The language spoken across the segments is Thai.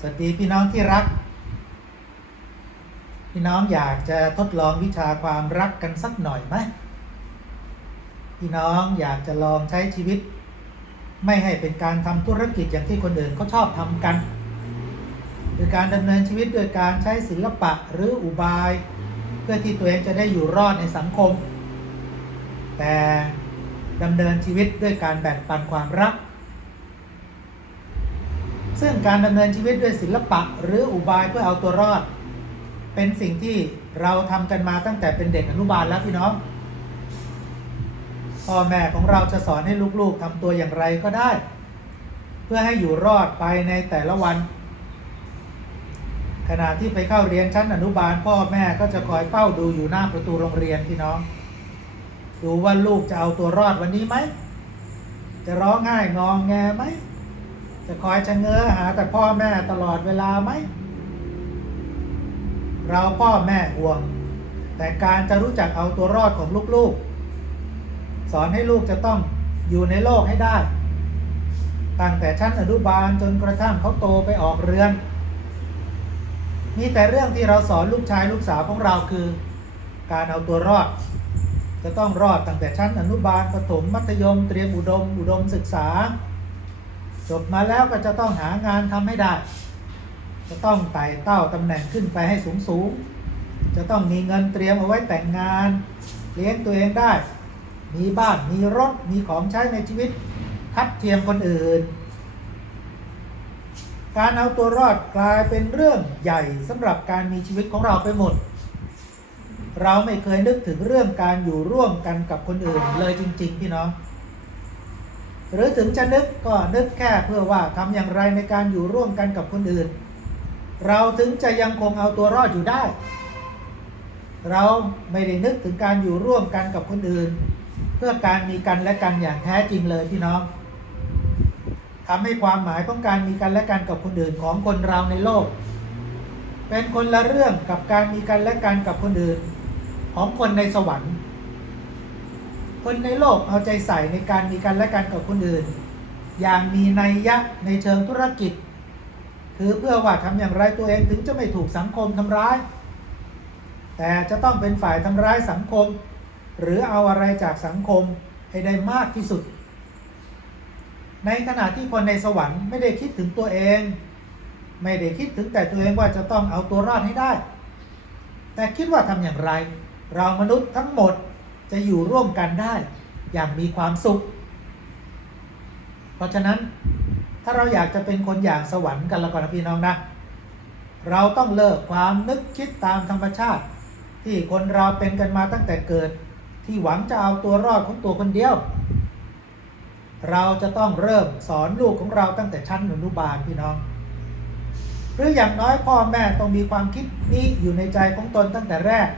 สวัสดีพี่น้องที่รัก พี่น้องอยากจะทดลองวิชาความรักกันสักหน่อยไหมพี่น้องอยากจะลองใช้ชีวิต ไม่ให้เป็นการทำธุรกิจอย่างที่คนอื่นเขาชอบทำกันคือการดำเนินชีวิตโดยการใช้ศิลปะหรืออุบาย เพื่อที่ตัวเองจะได้อยู่รอดในสังคม แต่ดำเนินชีวิตด้วยการแบ่งปันความรัก ซึ่งการดำเนินชีวิตด้วยศิลปะหรืออุบายเพื่อเอาตัวรอด เป็นสิ่งที่เราทำกันมาตั้งแต่เป็นเด็กอนุบาลแล้วพี่น้องพ่อแม่ของเราจะสอนให้ลูกๆทำตัวอย่างไรก็ได้ เพื่อให้อยู่รอดไปในแต่ละวัน ขณะที่ไปเข้าเรียนชั้นอนุบาล พ่อแม่ก็จะคอยเฝ้าดูอยู่หน้าประตูโรงเรียนพี่น้องดูว่าลูกจะเอาตัวรอดวันนี้ไหม จะร้องไห้งองแงไหม จะคอยชะเง้อหาแต่พ่อแม่ตลอดเวลาไหม เราพ่อแม่ห่วง แต่การจะรู้จักเอาตัวรอดของลูกๆ สอนให้ลูกจะต้องอยู่ในโลกให้ได้ ตั้งแต่ชั้นอนุบาลจนกระทั่งเขาโตไปออกเรือนมีแต่เรื่องที่เราสอนลูกชายลูกสาวของเราคือ การเอาตัวรอด จะต้องรอดตั้งแต่ชั้นอนุบาลประถมมัธยม เตรียมอุดม อุดมศึกษา จบมาแล้วก็จะต้องหางานทำให้ได้ จะต้องไต่เต้าตำแหน่งขึ้นไปให้สูงสูงจะต้องมีเงินเตรียมเอาไว้แต่งงาน เลี้ยงตัวเองได้ มีบ้านมีรถมีของใช้ในชีวิต ทัดเทียมคนอื่น การเอาตัวรอดกลายเป็นเรื่องใหญ่สำหรับการมีชีวิตของเราไปหมด เราไม่เคยนึกถึงเรื่องการอยู่ร่วมกันกับคนอื่นเลยจริง ๆ พี่น้อง หรือถึงจะนึกก็นึกแค่เพื่อว่าทำอย่างไรในการอยู่ร่วมกันกับคนอื่น เราถึงจะยังคงเอาตัวรอดอยู่ได้ เราไม่ได้นึกถึงการอยู่ร่วมกันกับคนอื่น เพื่อการมีกันและกันอย่างแท้จริงเลยพี่น้องทำให้ความหมายของการมีกันและกันกับคนอื่นของคนเราในโลก เป็นคนละเรื่องกับการมีกันและกันกับคนอื่น ของคนในสวรรค์ คนในโลกเอาใจใส่ในการมีกันและกันกับคนอื่น อย่างมีนัยยะในเชิงธุรกิจ คือเพื่อว่าทำอย่างไรตัวเองถึงจะไม่ถูกสังคมทำร้าย แต่จะต้องเป็นฝ่ายทำร้ายสังคม หรือเอาอะไรจากสังคมให้ได้มากที่สุด ในขณะที่คนในสวรรค์ไม่ได้คิดถึงตัวเอง ไม่ได้คิดถึงแต่ตัวเองว่าจะต้องเอาตัวรอดให้ได้ แต่คิดว่าทำอย่างไร เรามนุษย์ทั้งหมด จะอยู่ร่วมกันได้อย่างมีความสุข เพราะฉะนั้นถ้าเราอยากจะเป็นคนอย่างสวรรค์กันแล้วก่อนนะพี่น้องนะ เราต้องเลิกความนึกคิดตามธรรมชาติ ที่คนเราเป็นกันมาตั้งแต่เกิด ที่หวังจะเอาตัวรอดของตัวคนเดียว เราจะต้องเริ่มสอนลูกของเราตั้งแต่ชั้นอนุบาลพี่น้องหรืออย่างน้อยพ่อแม่ต้องมีความคิดนี้อยู่ในใจของตนตั้งแต่แรก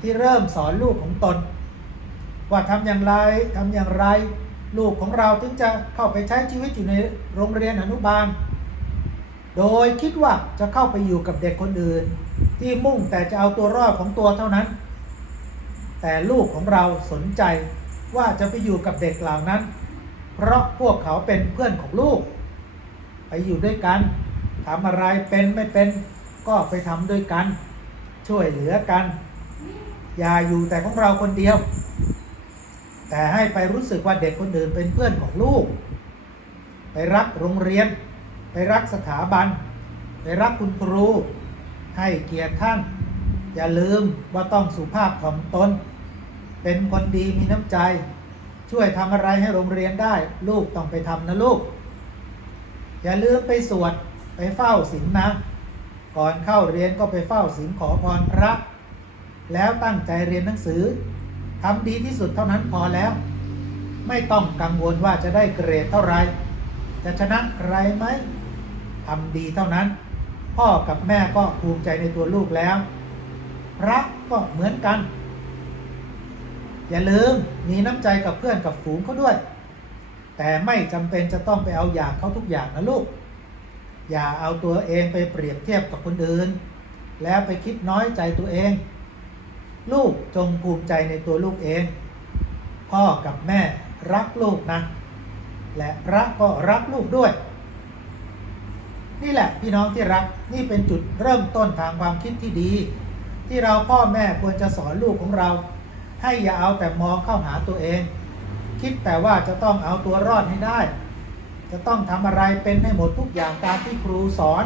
ที่เริ่มสอนลูกของตน ว่าทำอย่างไรทำอย่างไร ลูกของเราถึงจะเข้าไปใช้ชีวิตอยู่ในโรงเรียนอนุบาล โดยคิดว่าจะเข้าไปอยู่กับเด็กคนอื่น ที่มุ่งแต่จะเอาตัวรอดของตัวเท่านั้น แต่ลูกของเราสนใจว่าจะไปอยู่กับเด็กเหล่านั้น เพราะพวกเขาเป็นเพื่อนของลูก ไปอยู่ด้วยกันทำอะไรเป็นไม่เป็นก็ไปทำด้วยกัน ช่วยเหลือกัน อย่าอยู่แต่ของเราคนเดียว แต่ให้ไปรู้สึกว่าเด็กคนอื่นเป็นเพื่อนของลูก ไปรักโรงเรียน ไปรักสถาบัน ไปรักคุณครู ให้เกียรติท่าน อย่าลืมว่าต้องสุภาพถ่อมตน เป็นคนดีมีน้ำใจ ช่วยทำอะไรให้โรงเรียนได้ ลูกต้องไปทำนะลูก อย่าลืมไปสวดไปเฝ้าศีลนะก่อนเข้าเรียนก็ไปเฝ้าศีลขอพรพระ แล้วตั้งใจเรียนหนังสือ ทำดีที่สุดเท่านั้นพอแล้ว ไม่ต้องกังวลว่าจะได้เกรดเท่าไร จะชนะใครไหมทำดีเท่านั้น พ่อกับแม่ก็ภูมิใจในตัวลูกแล้ว พระก็เหมือนกัน อย่าลืมมีน้ำใจกับเพื่อนกับฝูงเขาด้วย แต่ไม่จำเป็นจะต้องไปเอาอย่างเขาทุกอย่างนะลูก อย่าเอาตัวเองไปเปรียบเทียบกับคนอื่น แล้วไปคิดน้อยใจตัวเอง ลูกจงภูมิใจในตัวลูกเอง พ่อกับแม่รักลูกนะ และพระก็รักลูกด้วย นี่แหละพี่น้องที่รักนี่เป็นจุดเริ่มต้นทางความคิดที่ดี ที่เราพ่อแม่ควรจะสอนลูกของเรา ให้อย่าเอาแต่มองเข้าหาตัวเอง คิดแต่ว่าจะต้องเอาตัวรอดให้ได้ จะต้องทำอะไรเป็นให้หมดทุกอย่างตามที่ครูสอน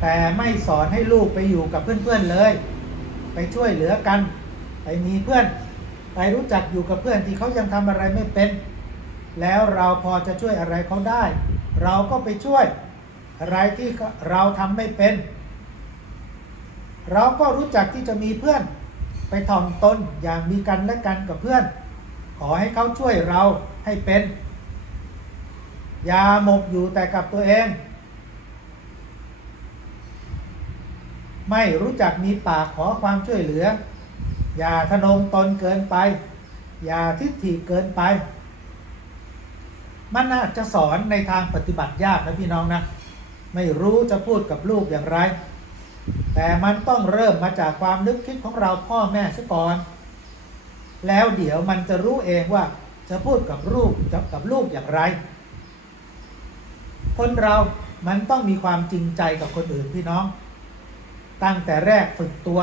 แต่ไม่สอนให้ลูกไปอยู่กับเพื่อนๆเลย ไปช่วยเหลือกัน ไปมีเพื่อน ไปรู้จักอยู่กับเพื่อนที่เขายังทำอะไรไม่เป็น แล้วเราพอจะช่วยอะไรเขาได้ เราก็ไปช่วย อะไรที่เราทำไม่เป็น เราก็รู้จักที่จะมีเพื่อน ไปถ่อมตนอย่างมีกันและกันกับเพื่อน ขอให้เขาช่วยเราให้เป็น อย่าหมกอยู่แต่กับตัวเอง ไม่รู้จักมีปากขอความช่วยเหลือ อย่าทะนงตนเกินไป อย่าทิฏฐิเกินไป มันน่าจะสอนในทางปฏิบัติยากนะพี่น้องนะ ไม่รู้จะพูดกับลูกอย่างไร แต่มันต้องเริ่มมาจากความนึกคิดของเราพ่อแม่ซะก่อน แล้วเดี๋ยวมันจะรู้เองว่าจะพูดกับลูกกับลูกอย่างไร คนเรามันต้องมีความจริงใจกับคนอื่นพี่น้อง ตั้งแต่แรกฝึกตัว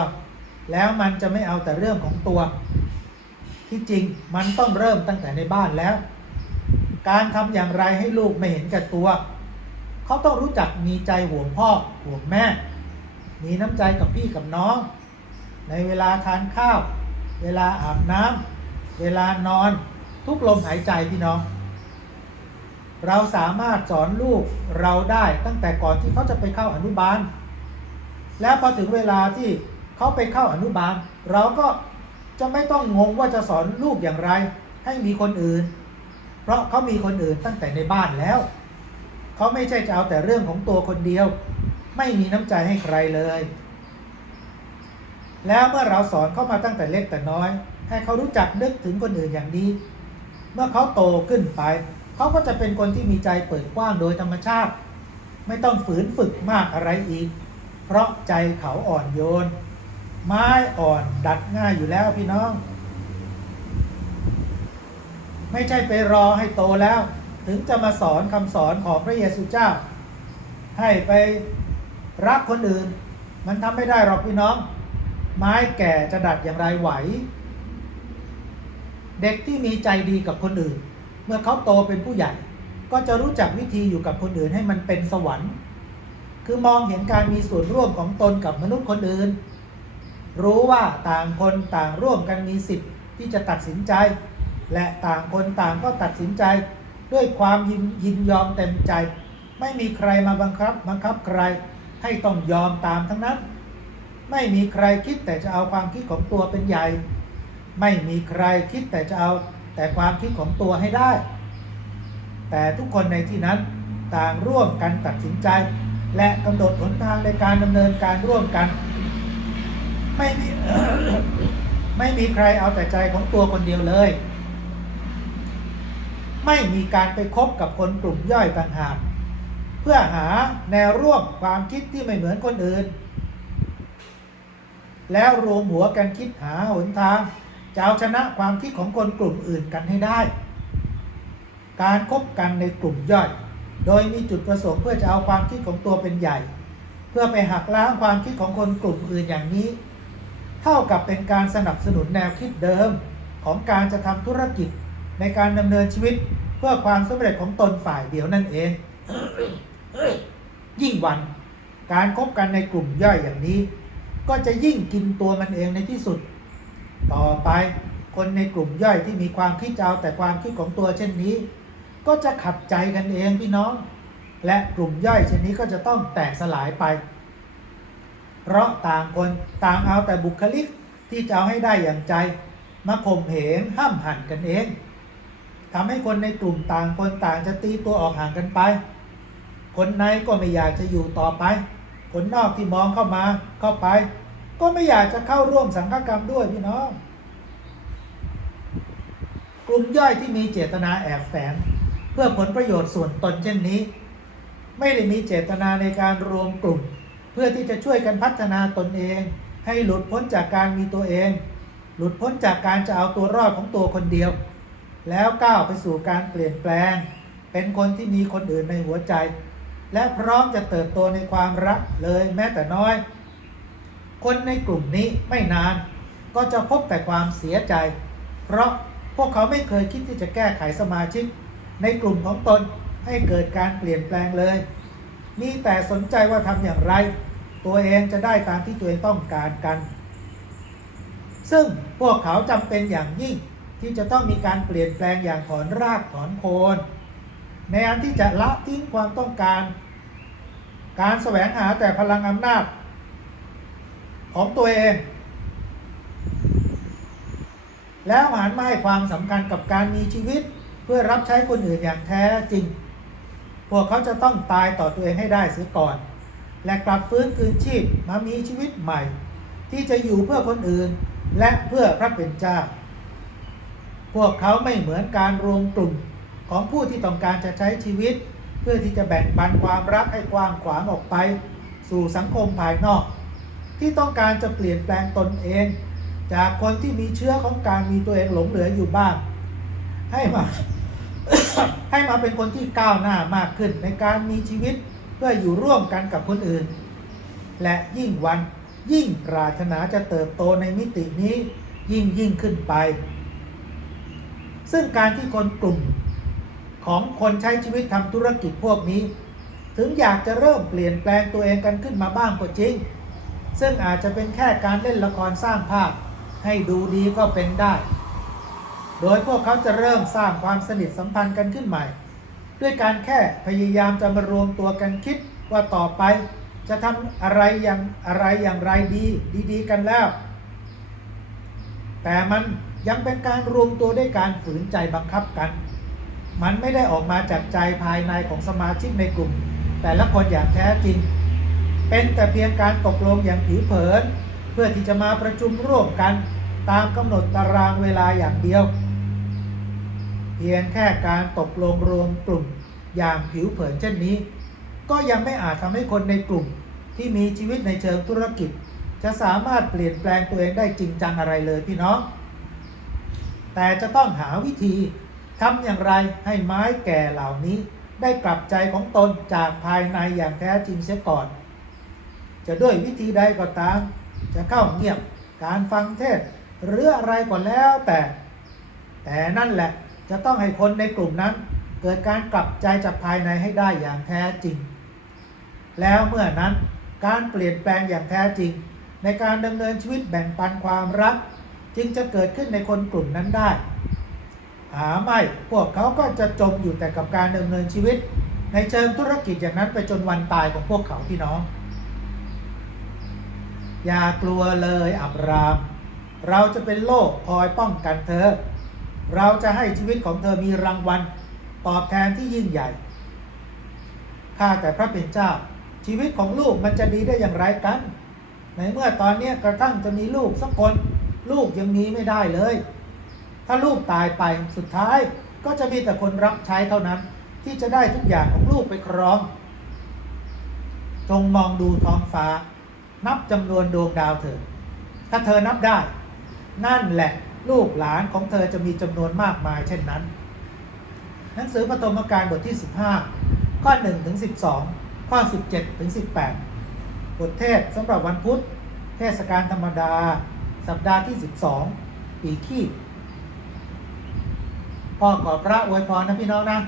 แล้วมันจะไม่เอาแต่เรื่องของตัว ที่จริงมันต้องเริ่มตั้งแต่ในบ้านแล้ว การทำอย่างไรให้ลูกไม่เห็นแก่ตัว เขาต้องรู้จักมีใจห่วงพ่อห่วงแม่ มีน้ำใจกับพี่กับน้อง ในเวลาทานข้าว เวลาอาบน้ำเวลานอนทุกลมหายใจพี่น้อง เราสามารถสอนลูกเราได้ตั้งแต่ก่อนที่เขาจะไปเข้าอนุบาล แล้วพอถึงเวลาที่เขาไปเข้าอนุบาล เราก็จะไม่ต้องงงว่าจะสอนลูกอย่างไร ให้มีคนอื่น เพราะเขามีคนอื่นตั้งแต่ในบ้านแล้ว เขาไม่ใช่จะเอาแต่เรื่องของตัวคนเดียว ไม่มีน้ำใจให้ใครเลย แล้วเมื่อเราสอนเขามาตั้งแต่เล็กแต่น้อย ให้เขารู้จักนึกถึงคนอื่นอย่างนี้ เมื่อเขาโตขึ้นไปเขาก็จะเป็นคนที่มีใจเปิดกว้างโดยธรรมชาติ ไม่ต้องฝืนฝึกมากอะไรอีก เพราะใจเขาอ่อนโยน ไม้อ่อนดัดง่ายอยู่แล้วพี่น้อง ไม่ใช่ไปรอให้โตแล้ว ถึงจะมาสอนคำสอนของพระเยซูเจ้า ให้ไปรักคนอื่น มันทำไม่ได้หรอกพี่น้อง ไม้แก่จะดัดอย่างไรไหว เด็กที่มีใจดีกับคนอื่น เมื่อเขาโตเป็นผู้ใหญ่ ก็จะรู้จักวิธีอยู่กับคนอื่นให้มันเป็นสวรรค์ คือมองเห็นการมีส่วนร่วมของตนกับมนุษย์คนอื่น รู้ว่าต่างคนต่างร่วมกันมีสิทธิ์ที่จะตัดสินใจ และต่างคนต่างก็ตัดสินใจ ด้วยความยินยินยอมเต็มใจ ไม่มีใครมาบังคับ บังคับใครให้ต้องยอมตามทั้งนั้น ไม่มีใครคิดแต่จะเอาความคิดของตัวเป็นใหญ่ ไม่มีใครคิดแต่จะเอาแต่ความคิดของตัวให้ได้ แต่ทุกคนในที่นั้นต่างร่วมกันตัดสินใจ และกำหนดหนทางในการดำเนินการร่วมกัน ไม่มีไม่มีใครเอาแต่ใจของตัวคนเดียวเลย ไม่มีการไปคบกับคนกลุ่มย่อยต่างหากเพื่อหาแนวร่วมความคิดที่ไม่เหมือนคนอื่น แล้วรวมหัวกันคิดหาหนทางจะเอาชนะความคิดของคนกลุ่มอื่นกันให้ได้ การคบกันในกลุ่มย่อย โดยมีจุดประสงค์เพื่อจะเอาความคิดของตัวเป็นใหญ่ เพื่อไปหักล้างความคิดของคนกลุ่มอื่นอย่างนี้ เท่ากับเป็นการสนับสนุนแนวคิดเดิมของการจะทำธุรกิจในการดำเนินชีวิตเพื่อความสำเร็จของตนฝ่ายเดียวนั่นเอง ยิ่งวัน การคบกันในกลุ่มย่อยอย่างนี้ ก็จะยิ่งกินตัวมันเองในที่สุด ต่อไปคนในกลุ่มย่อยที่มีความคิดจะเอาแต่ความคิดของตัวเช่นนี้ ก็จะขัดใจกันเองพี่น้อง และกลุ่มย่อยเช่นนี้ก็จะต้องแตกสลายไป เพราะต่างคนต่างเอาแต่บุคลิกที่จะเอาให้ได้อย่างใจมาข่มเหงห้ามหันกันเองทำให้คนในกลุ่มต่างคนต่างจะตีตัวออกห่างกันไป คนในก็ไม่อยากจะอยู่ต่อไป คนนอกที่มองเข้ามาเข้าไป ก็ไม่อยากจะเข้าร่วมสังฆกรรมด้วยพี่น้อง กลุ่มย่อยที่มีเจตนาแอบแฝง เพื่อผลประโยชน์ส่วนตนเช่นนี้ ไม่ได้มีเจตนาในการรวมกลุ่ม เพื่อที่จะช่วยกันพัฒนาตนเอง ให้หลุดพ้นจากการมีตัวเอง หลุดพ้นจากการจะเอาตัวรอดของตัวคนเดียว แล้วก้าวไปสู่การเปลี่ยนแปลง เป็นคนที่มีคนอื่นในหัวใจ และพร้อมจะเติบโตในความรักเลยแม้แต่น้อย คนในกลุ่มนี้ไม่นาน ก็จะพบแต่ความเสียใจ เพราะพวกเขาไม่เคยคิดที่จะแก้ไขสมาชิก ในกลุ่มของตนให้เกิดการเปลี่ยนแปลงเลย มีแต่สนใจว่าทำอย่างไร ตัวเองจะได้ตามที่ตัวเองต้องการกัน ซึ่งพวกเขาจำเป็นอย่างยิ่งที่จะต้องมีการเปลี่ยนแปลงอย่างถอนรากถอนโคน ในอันที่จะละทิ้งความต้องการ การแสวงหาแต่พลังอำนาจ ของตัวเอง แล้วหันมาให้ความสำคัญกับการมีชีวิต พื่อรับใช้คนอื่นอย่างแท้จริง พวกเขาจะต้องตายต่อตัวเองให้ได้เสียก่อน และกลับฟื้นคืนชีพมามีชีวิตใหม่ ที่จะอยู่เพื่อคนอื่นและเพื่อพระเป็นเจ้า พวกเขาไม่เหมือนการรวมกลุ่มของผู้ที่ต้องการจะใช้ชีวิต เพื่อที่จะแบ่งปันความรักให้กว้างขวางออกไป สู่สังคมภายนอก ที่ต้องการจะเปลี่ยนแปลงตนเอง จากคนที่มีเชื้อของการมีตัวเองหลงเหลืออยู่บ้าง ให้มา ให้มาเป็นคนที่ก้าวหน้ามากขึ้นในการมีชีวิตเพื่ออยู่ร่วมกันกับคนอื่น และยิ่งวันยิ่งปรารถนาจะเติบโตในมิตินี้ยิ่งยิ่งขึ้นไป ซึ่งการที่คนกลุ่มของคนใช้ชีวิตทำธุรกิจพวกนี้ ถึงอยากจะเริ่มเปลี่ยนแปลงตัวเองกันขึ้นมาบ้างก็จริง ซึ่งอาจจะเป็นแค่การเล่นละครสร้างภาพให้ดูดีก็เป็นได้ โดยพวกเขาจะเริ่มสร้างความสนิทสัมพันธ์กันขึ้นใหม่ ด้วยการแค่พยายามจะมารวมตัวกันคิดว่าต่อไป จะทำอะไรอย่างอะไรอย่างไรดีดีๆกันแล้ว แต่มันยังเป็นการรวมตัวด้วยการฝืนใจบังคับกัน มันไม่ได้ออกมาจากใจภายในของสมาชิกในกลุ่ม แต่ละคนอย่างแท้จริง เป็นแต่เพียงการตกลงอย่างผิวเผิน เพื่อที่จะมาประชุมร่วมกันตามกำหนดตารางเวลาอย่างเดียว พียงแค่การตกลงรวมกลุ่มอย่างผิวเผินเช่นนี้ ก็ยังไม่อาจทำให้คนในกลุ่มที่มีชีวิตในเชิงธุรกิจ จะสามารถเปลี่ยนแปลงตัวเองได้จริงจังอะไรเลยพี่น้อง แต่จะต้องหาวิธีทำอย่างไรให้ไม้แก่เหล่านี้ ได้กลับใจของตนจากภายในอย่างแท้จริงเสียก่อน จะด้วยวิธีใดก็ตาม จะเข้าเงียบการฟังเทศหรืออะไรก็แล้วแต่ แต่นั่นแหละ จะต้องให้คนในกลุ่มนั้น เกิดการกลับใจจากภายในให้ได้อย่างแท้จริง แล้วเมื่อนั้นการเปลี่ยนแปลงอย่างแท้จริง ในการดำเนินชีวิตแบ่งปันความรัก จึงจะเกิดขึ้นในคนกลุ่มนั้นได้ หาไม่พวกเขาก็จะจมอยู่แต่กับการดำเนินชีวิต ในเชิงธุรกิจอย่างนั้นไปจนวันตายของพวกเขาพี่น้อง อย่ากลัวเลยอับราม เราจะเป็นโลกคอยป้องกันเธอ เราจะให้ชีวิตของเธอมีรางวัลตอบแทนที่ยิ่งใหญ่ ข้าแต่พระเป็นเจ้า ชีวิตของลูกมันจะดีได้อย่างไรกัน ในเมื่อตอนนี้กระทั่งจะมีลูกสักคน ลูกยังมีไม่ได้เลย ถ้าลูกตายไปสุดท้ายก็จะมีแต่คนรับใช้เท่านั้น ที่จะได้ทุกอย่างของลูกไปครอง จงมองดูท้องฟ้า นับจำนวนดวงดาวเถิดถ้าเธอนับได้ นั่นแหละ ลูกหลานของเธอจะมีจำนวนมากมายเช่นนั้น หนังสือปฐมกาลบทที่ 15 ข้อ1ถึง12 ข้อ 17ถึง18 บทเทศสำหรับวันพุธ เทศกาลธรรมดา สัปดาห์ที่ 12 ปีขี้พ่อขอพระอวยพรนะพี่น้องนะ